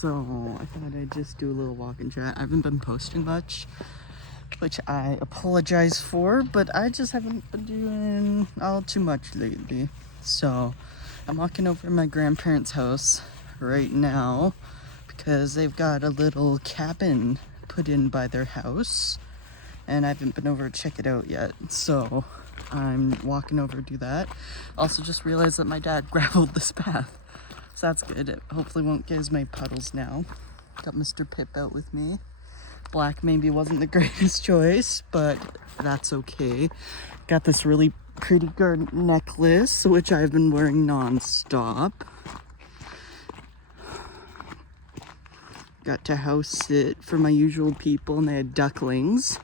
So I thought I'd just do a little walk and chat. I haven't been posting much, which I apologize for, but I just haven't been doing all too much lately. So I'm walking over to my grandparents' house right now because they've got a little cabin put in by their house, and I haven't been over to check it out yet. So I'm walking over to do that. Also just realized that my dad graveled this path. So that's good. It hopefully won't get as many puddles now. Got Mr. Pip out with me. Black maybe wasn't the greatest choice, but that's okay. Got this really pretty garden necklace, which I've been wearing non-stop. Got to house sit for my usual people, and they had ducklings.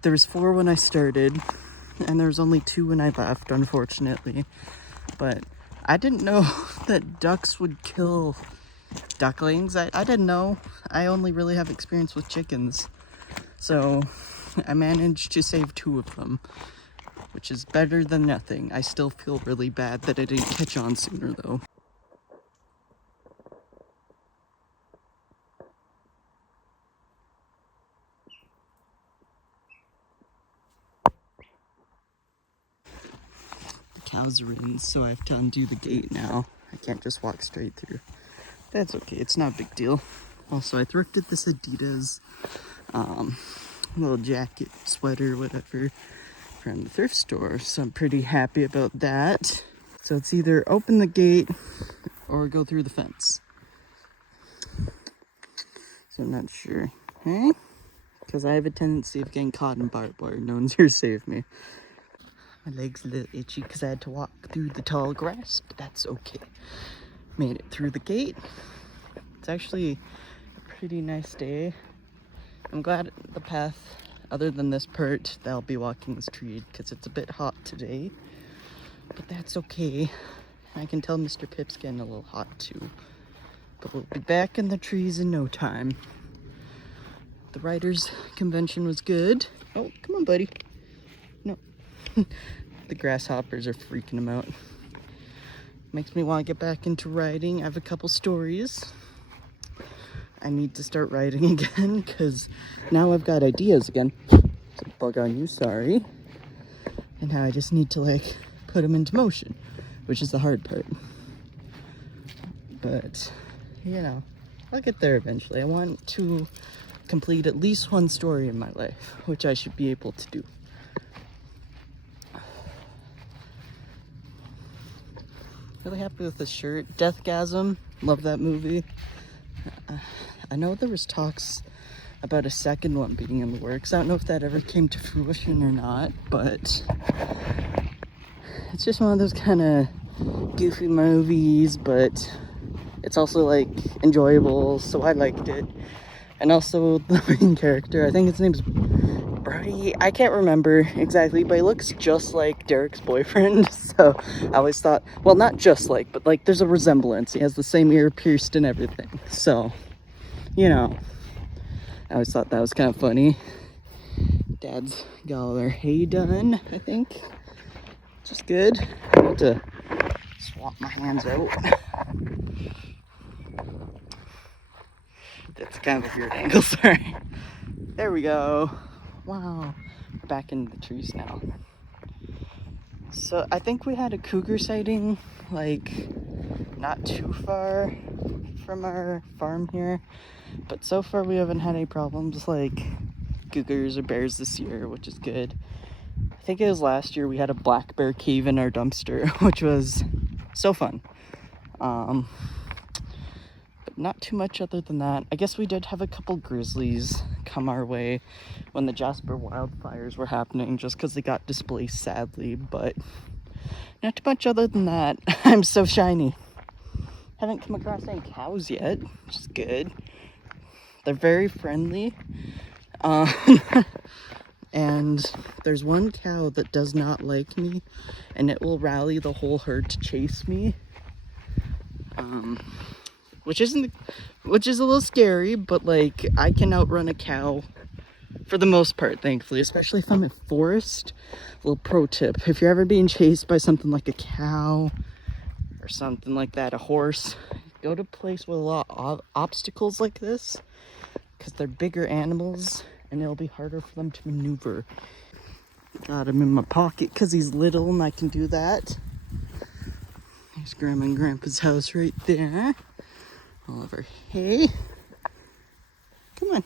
There was 4 when I started, and there was only 2 when I left, unfortunately. But I didn't know that ducks would kill ducklings. I didn't know. I only really have experience with chickens. So I managed to save 2 of them, which is better than nothing. I still feel really bad that I didn't catch on sooner though. Cows are in, so I have to undo the gate now. I can't just walk straight through. That's okay, it's not a big deal. Also, I thrifted this Adidas little jacket, sweater, whatever, from the thrift store, so I'm pretty happy about that. So it's either open the gate or go through the fence. So I'm not sure, hey? Because I have a tendency of getting caught in barbed wire. No one's here to save me. My leg's a little itchy because I had to walk through the tall grass, but that's okay. Made it through the gate. It's actually a pretty nice day. I'm glad the path, other than this part, that I'll be walking is treed because it's a bit hot today. But that's okay. I can tell Mr. Pip's getting a little hot too. But we'll be back in the trees in no time. The writers' convention was good. Oh, come on, buddy. No. The grasshoppers are freaking him out. Makes me want to get back into writing. I have a couple stories. I need to start writing again because now I've got ideas again. It's a bug on you, sorry. And now I just need to like put them into motion, which is the hard part. But, you know, I'll get there eventually. I want to complete at least 1 story in my life, which I should be able to do. Really happy with this shirt. Deathgasm, love that movie. I know there was talks about a second one being in the works. I don't know if that ever came to fruition or not, but it's just one of those kind of goofy movies, but it's also like enjoyable, so I liked it. And also the main character, I think his name's Brody. I can't remember exactly, but he looks just like Derek's boyfriend. So I always thought, well, not just like, but like there's a resemblance. He has the same ear pierced and everything. So, you know, I always thought that was kind of funny. Dad's got all their hay done, I think. Which is good. I need to swap my hands out. That's kind of a weird angle, sorry. There we go. Wow. Back in the trees now. So I think we had a cougar sighting like not too far from our farm here, but so far we haven't had any problems like cougars or bears this year, which is good. I think it was last year we had a black bear cave in our dumpster, which was so fun. But not too much other than that. I guess we did have a couple grizzlies come our way when the Jasper wildfires were happening, just because they got displaced sadly, but not too much other than that. I'm so shiny. Haven't come across any cows yet, which is good. They're very friendly. And there's one cow that does not like me, and it will rally the whole herd to chase me. Which is a little scary, but like I can outrun a cow for the most part, thankfully, especially if I'm in forest. Little pro tip, if you're ever being chased by something like a cow or something like that, a horse, go to a place with a lot of obstacles like this, because they're bigger animals and it'll be harder for them to maneuver. Got him in my pocket because he's little and I can do that. There's Grandma and Grandpa's house right there. Oliver, hey. Come on.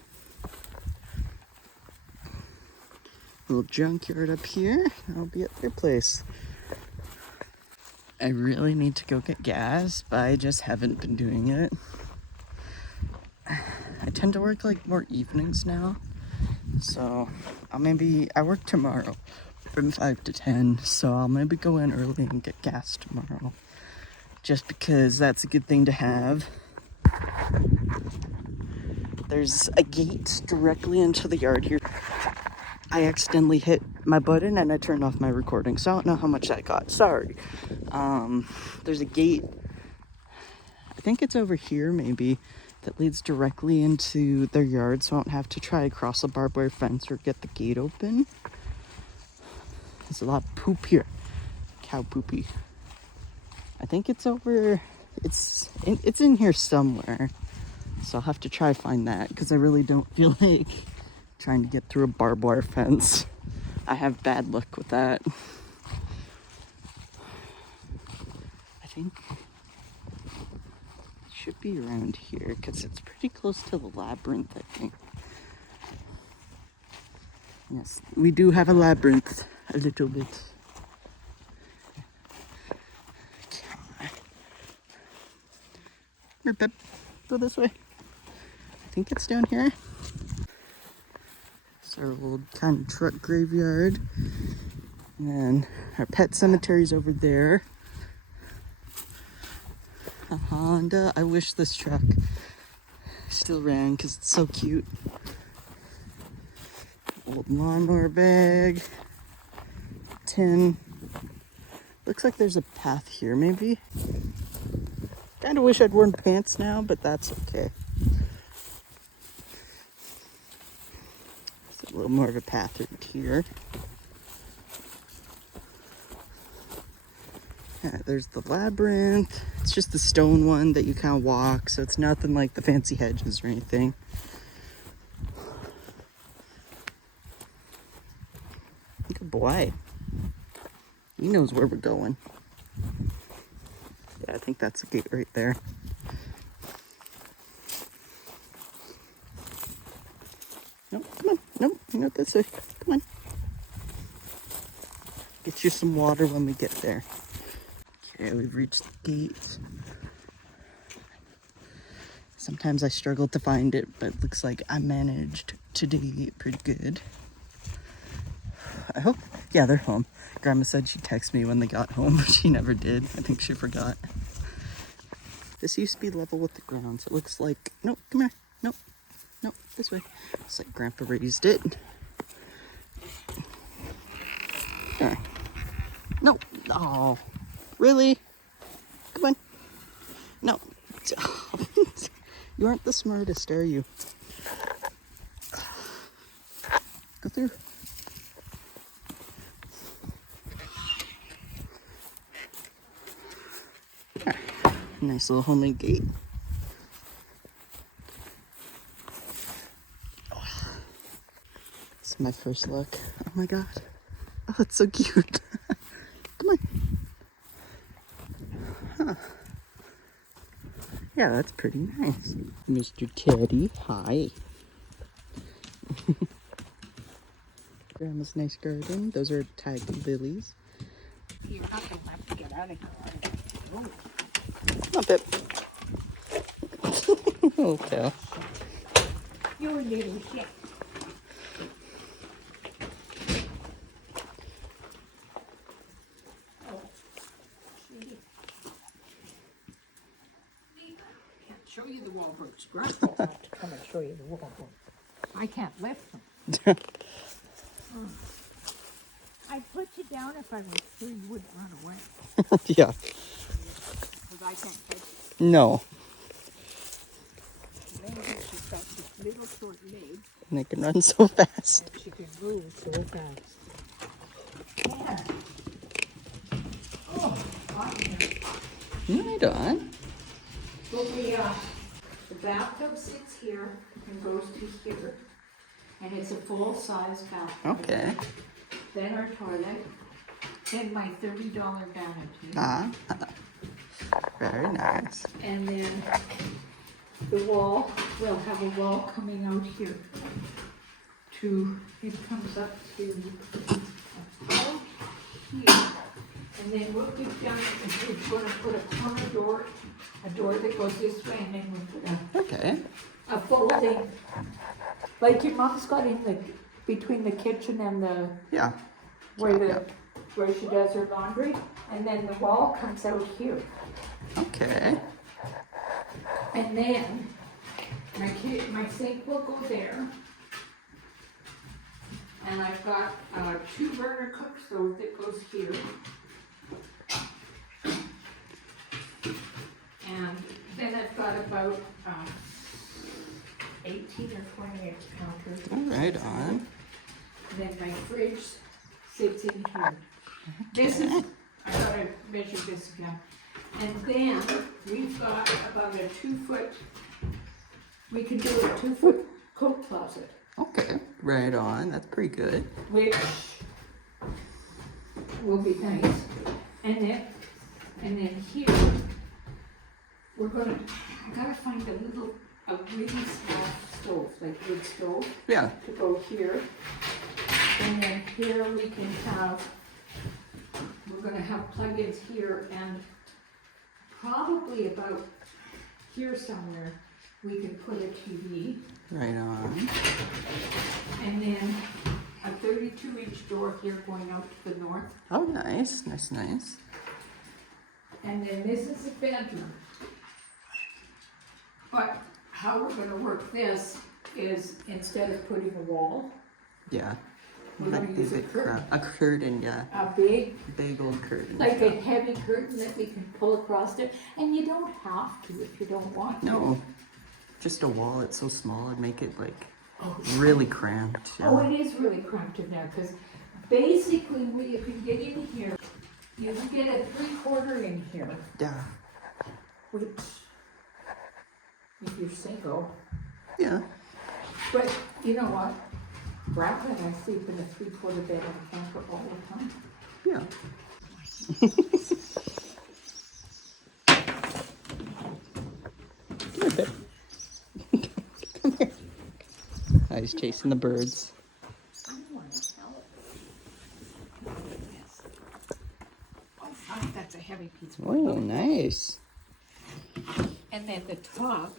Little junkyard up here. I'll be at their place. I really need to go get gas, but I just haven't been doing it. I tend to work like more evenings now. So I work tomorrow from 5 to 10. So I'll maybe go in early and get gas tomorrow. Just because that's a good thing to have. There's a gate directly into the yard here. I accidentally hit my button and I turned off my recording, so I don't know how much that got. Sorry. There's a gate, I think it's over here maybe, that leads directly into their yard, so I don't have to try to cross a barbed wire fence or get the gate open. There's a lot of poop here. Cow poopy. I think it's over, it's in here somewhere. So I'll have to try to find that, because I really don't feel like trying to get through a barbed wire fence. I have bad luck with that. I think it should be around here, because it's pretty close to the labyrinth, I think. Yes, we do have a labyrinth, a little bit. Here, Pep, go this way. I think it's down here. It's our old kind of truck graveyard. And our pet cemetery's over there. A Honda. I wish this truck still ran because it's so cute. Old lawnmower bag. Tin. Looks like there's a path here, maybe. Kind of wish I'd worn pants now, but that's okay. There's a little more of a path right here. Yeah, there's the labyrinth. It's just the stone one that you kind of walk, so it's nothing like the fancy hedges or anything. Good boy. He knows where we're going. Yeah, I think that's the gate right there. Nope, come on. Nope, not this way. Come on. Get you some water when we get there. Okay, we've reached the gate. Sometimes I struggle to find it, but it looks like I managed today pretty good. I hope, yeah, they're home. Grandma said she'd text me when they got home, but she never did. I think she forgot. This used to be level with the ground, so it looks like, nope, come here. Nope, nope, this way. It's like Grandpa raised it. There. No, oh, really? Come on. No. You aren't the smartest, are you? Go through. There. Nice little homemade gate. This is my first look. Oh my god. Oh, it's so cute. Come on. Huh. Yeah, that's pretty nice. Mr. Teddy, hi. Grandma's nice garden. Those are tiger lilies. You're not going to have to get out of here. Oh. Come on, Pip. Okay. You little shit. Show you the Wahlbergs. Grandpa will have to come and show you the Wahlbergs. I can't lift them. I'd put you down if I was sure you wouldn't run away. Yeah. Because I can't catch No. you. Maybe she's got this little short leg. And they can run so fast. And she can move so fast. Yeah. Oh, Right on. But the bathtub sits here and goes to here. And it's a full-size bathtub. Okay. Then our toilet. Then my $30 vanity. Ah, very nice. And then the wall, we'll have a wall coming out here. It comes up to about here. And then what we've done is we're gonna put a corner door, a door that goes this way, and then we'll put Okay. a folding, like your mom's got in the, between the kitchen and the, Yeah. where she does her laundry, and then the wall comes out here. Okay. And then my sink will go there. And I've got a 2-burner cook stove that goes here. And then I've got about 18 or 20 counters. All right, on. Then my fridge sits in here. This is, I gotta measure this again. And then we've got about a 2-foot, we can do a 2-foot coat closet. Okay. Right on. That's pretty good. Which will be nice. And then here, I gotta find a really small stove, like wood stove, Yeah. to go here. And then here we can have, we're gonna have plug-ins here, and probably about here somewhere, we can put a TV. Right on. And then a 32-inch door here going out to the north. Oh, nice. Nice, nice. And then this is the bedroom. But how we're gonna work this is, instead of putting a wall, Yeah. we're gonna use a curtain. A curtain, yeah. A big, Old curtain. like a heavy curtain that we can pull across there. And you don't have to if you don't want to. No. Just a wall. It's so small. It'd make it like Oh, really cramped. Yeah. oh, it is really cramped in there, because basically you can get in here, you can get a 3/4 in here, Yeah. which, if you're single, Yeah. but you know what? Grandpa and I sleep in a 3/4 bed in the camper all the time. Yeah. Come here, babe. Come here. Oh, he's chasing the birds. I want to help. Yes. Oh, fuck, that's a heavy piece of wood. Oh, nice. And then the top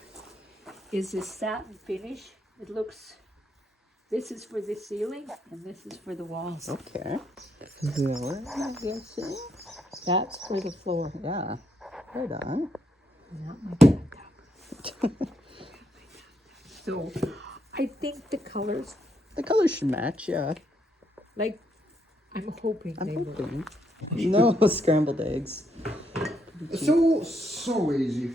is this satin finish. It looks, this is for the ceiling, and this is for the walls. Okay. Floor, I'm guessing. That's for the floor. Yeah. Right on. Not my bathtub. So, I think the colors, The colors should match, yeah. like, I'm hoping I'm they will. hoping. No scrambled eggs. So easy.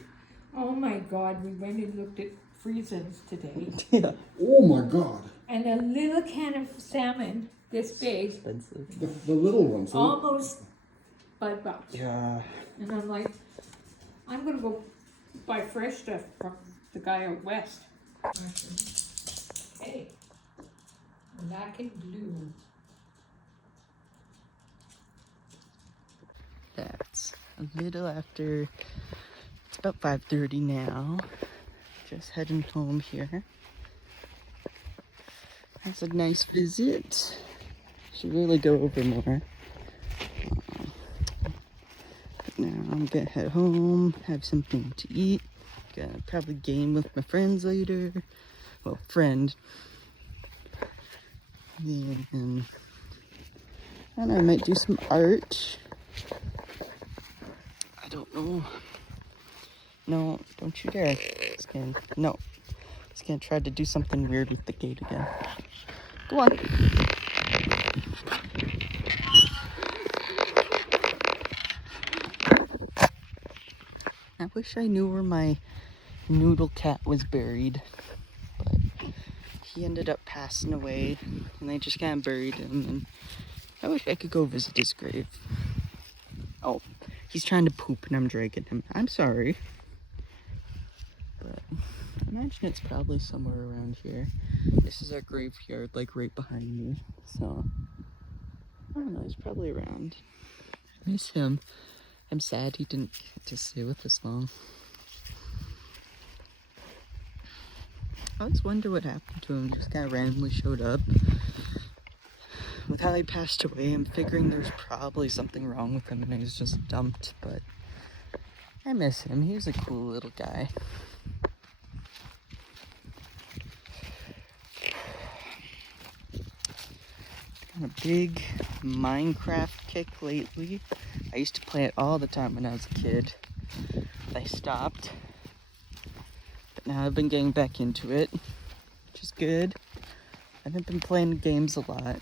Oh my God, we went and looked at Friesens today, Yeah. Oh my god. and a little can of salmon, this big, Expensive. The little ones. huh? almost $5. Yeah. And I'm like, I'm gonna go buy fresh stuff from the guy out west. I said, hey, black and blue. That's a little after, it's about 5:30 now. Just heading home here. That's a nice visit. Should really go over more. But now I'm gonna head home, have something to eat. Gonna probably game with my friends later. Well, friend. Then, and I might do some art. I don't know. No, don't you dare. It's gonna, no. It's gonna try to do something weird with the gate again. Go on. I wish I knew where my noodle cat was buried, but he ended up passing away, and they just kind of buried him, and I wish I could go visit his grave. Oh, he's trying to poop and I'm dragging him. I'm sorry. imagine it's probably somewhere around here. This is our graveyard, like right behind me. So, I don't know, he's probably around. I miss him. I'm sad he didn't get to stay with us long. I always wonder what happened to him. He just kind of randomly showed up. With how he passed away, I'm figuring there's probably something wrong with him and he was just dumped, but I miss him. He was a cool little guy. On a big Minecraft kick lately. I used to play it all the time when I was a kid. I stopped. But now I've been getting back into it, which is good. I haven't been playing games a lot,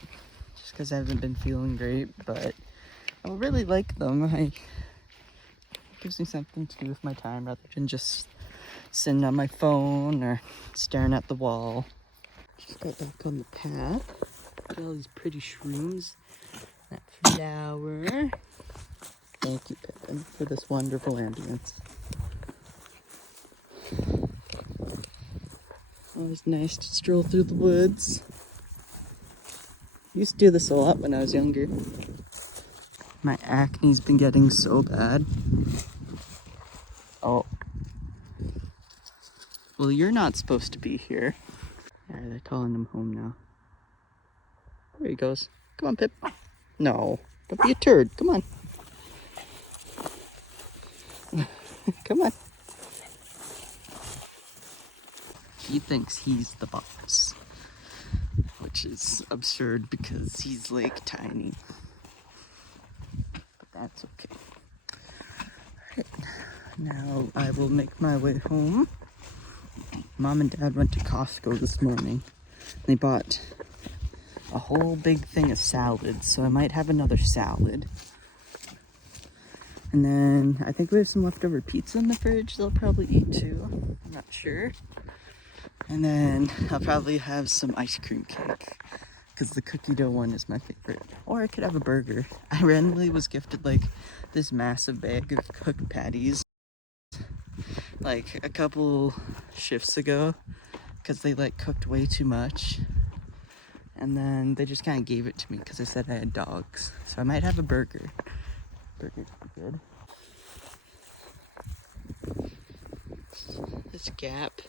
just because I haven't been feeling great, but I really like them. It gives me something to do with my time rather than just sitting on my phone or staring at the wall. Just got back on the path. Look at all these pretty shrooms. That flower. Thank you, Pippin, for this wonderful ambience. Always nice to stroll through the woods. Used to do this a lot when I was younger. My acne's been getting so bad. Oh. Well, you're not supposed to be here. Yeah, they're calling him home now. There he goes. Come on, Pip. No, don't be a turd. Come on. Come on. He thinks he's the boss, which is absurd because he's like tiny. But that's okay. Alright, now I will make my way home. Mom and Dad went to Costco this morning. They bought a whole big thing of salad, so I might have another salad. And then I think we have some leftover pizza in the fridge they'll probably eat too. I'm not sure. And then I'll probably have some ice cream cake because the cookie dough one is my favorite. Or I could have a burger. I randomly was gifted like this massive bag of cooked patties like a couple shifts ago because they like cooked way too much. And then they just kind of gave it to me because they said I had dogs. So I might have a burger. Burgers be good. This gap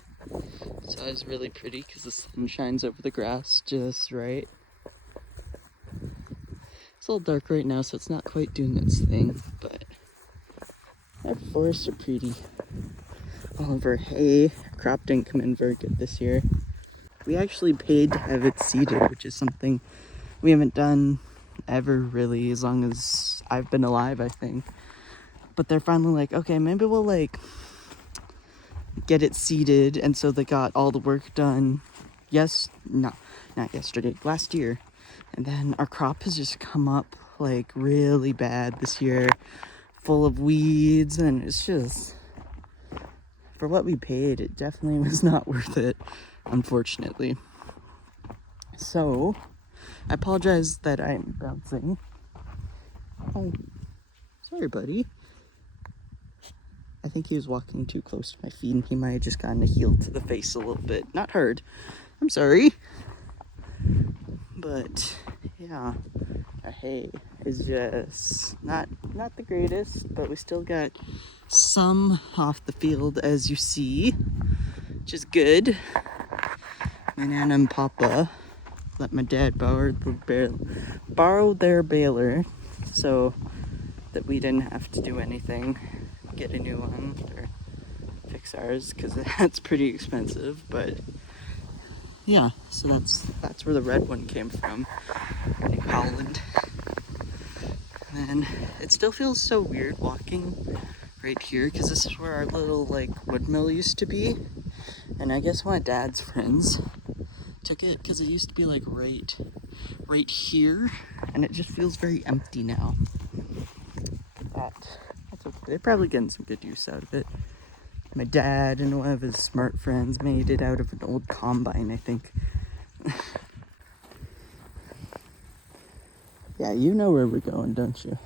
is always really pretty because the sun shines over the grass just right. It's a little dark right now, so it's not quite doing its thing, but our forests are pretty. All of our hay, crop didn't come in very good this year. We actually paid to have it seeded, which is something we haven't done ever really, as long as I've been alive, I think. But they're finally like, okay, maybe we'll like get it seeded, and so they got all the work done. Not yesterday, last year. And then our crop has just come up like really bad this year, full of weeds, and it's just, for what we paid, it definitely was not worth it, unfortunately. So, I apologize that I'm bouncing. Oh, sorry, buddy. I think he was walking too close to my feet and he might have just gotten a heel to the face a little bit. Not hard. I'm sorry. But, yeah. Our hay is just not the greatest, but we still got some off the field, as you see, which is good. My Nana and Papa let my dad borrow their baler so that we didn't have to do anything, get a new one or fix ours, because that's pretty expensive. But yeah, so that's where the red one came from, New Holland. And then it still feels so weird walking right here because this is where our little like wood mill used to be, and I guess one of Dad's friends took it because it used to be like right here, and it just feels very empty now. That's okay. They're probably getting some good use out of it. My dad and one of his smart friends made it out of an old combine, I think. Yeah, you know where we're going, don't you?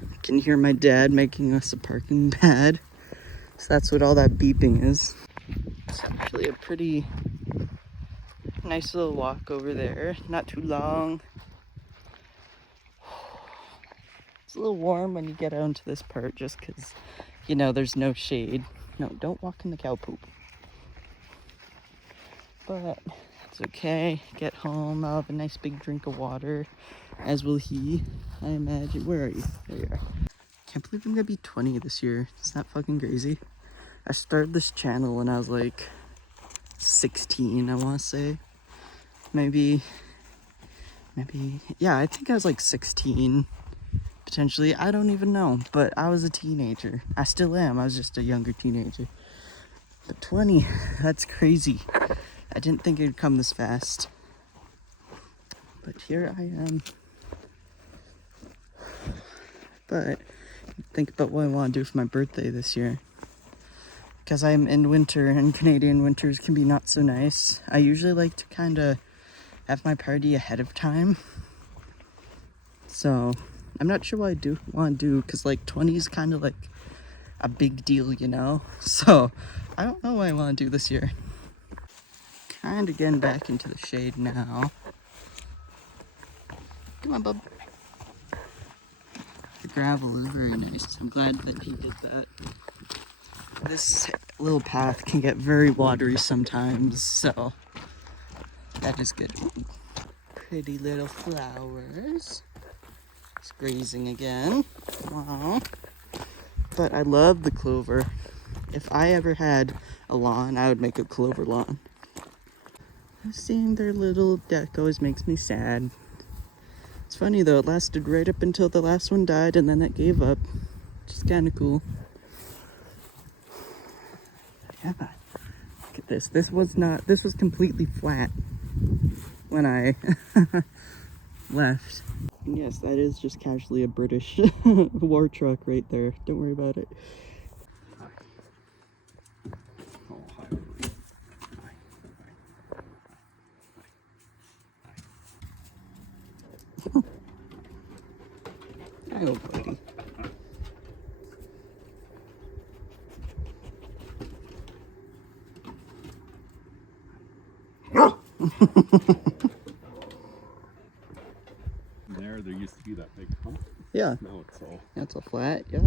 You can hear my dad making us a parking pad. So that's what all that beeping is. It's actually a pretty nice little walk over there. Not too long. It's a little warm when you get out into this part just because, you know, there's no shade. No, don't walk in the cow poop. But it's okay. Get home, I'll have a nice big drink of water, as will he, I imagine. Where are you? There you are. Can't believe I'm gonna be 20 this year. It's not fucking crazy. I started this channel when I was like 16, I want to say. Maybe, yeah, I think I was like 16, potentially. I don't even know, but I was a teenager. I still am. I was just a younger teenager. But 20, that's crazy. I didn't think it'd come this fast. But here I am. But think about what I want to do for my birthday this year. Because I'm in winter and Canadian winters can be not so nice. I usually like to kind of have my party ahead of time. So I'm not sure what I want to do because like 20 is kind of like a big deal, you know? So I don't know what I want to do this year. Kind of getting back into the shade now. Come on, bub. The gravel is very nice. I'm glad that he did that. This little path can get very watery sometimes, so that is good. Pretty little flowers. It's grazing again. Wow. But I love the clover. If I ever had a lawn, I would make a clover lawn. Seeing their little deck always makes me sad. It's funny though, it lasted right up until the last one died and then it gave up. Which is kind of cool. Yeah, look at this. This was completely flat when I left. And yes, that is just casually a British war truck right there. Don't worry about it. Hi, old buddy. There used to be that big hump. Yeah, Now it's all that's a flat, yeah.